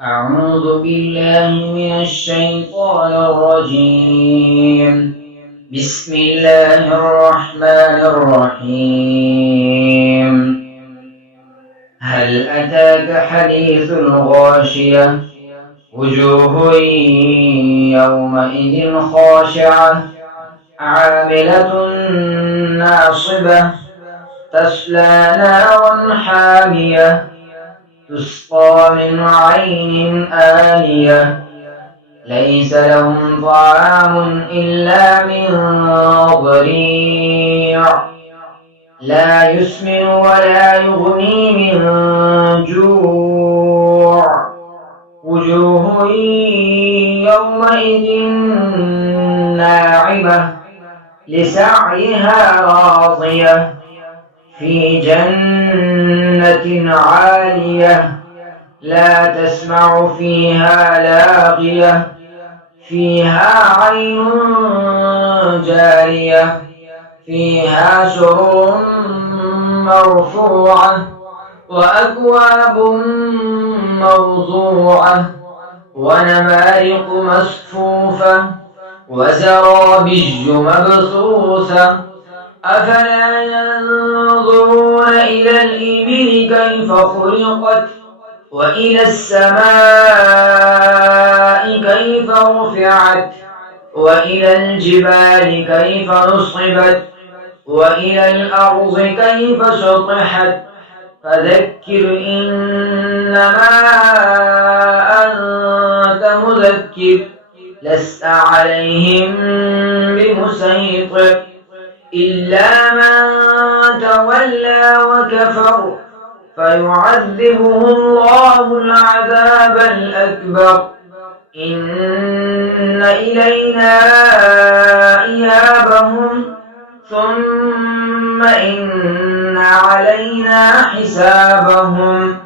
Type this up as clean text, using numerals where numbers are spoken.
أعوذ بالله من الشيطان الرجيم. بسم الله الرحمن الرحيم. هل أتاك حديث الغاشية؟ وجوه يومئذ خاشعة عاملة ناصبة تصلى نارا حامية تسقى من عين آنية ليس لهم طعام إلا من ضريع لا يسمن ولا يغني من جوع وجوه يومئذ ناعمة لسعيها راضية في جنة عالية لا تسمع فيها لاغية فيها عين جارية فيها سرر مرفوعة وأكواب موضوعة ونمارق مصفوفة وزرابي مبثوثة أفلا ينظرون إلى الإبل كيف خلقت وإلى السماء كيف رفعت وإلى الجبال كيف نصبت وإلى الأرض كيف سطحت فذكر إنما أنت مذكر لست عليهم بمسيطر إلا من تولى وكفر فيعذبه الله العذاب الأكبر إن إلينا إيابهم ثم إن علينا حسابهم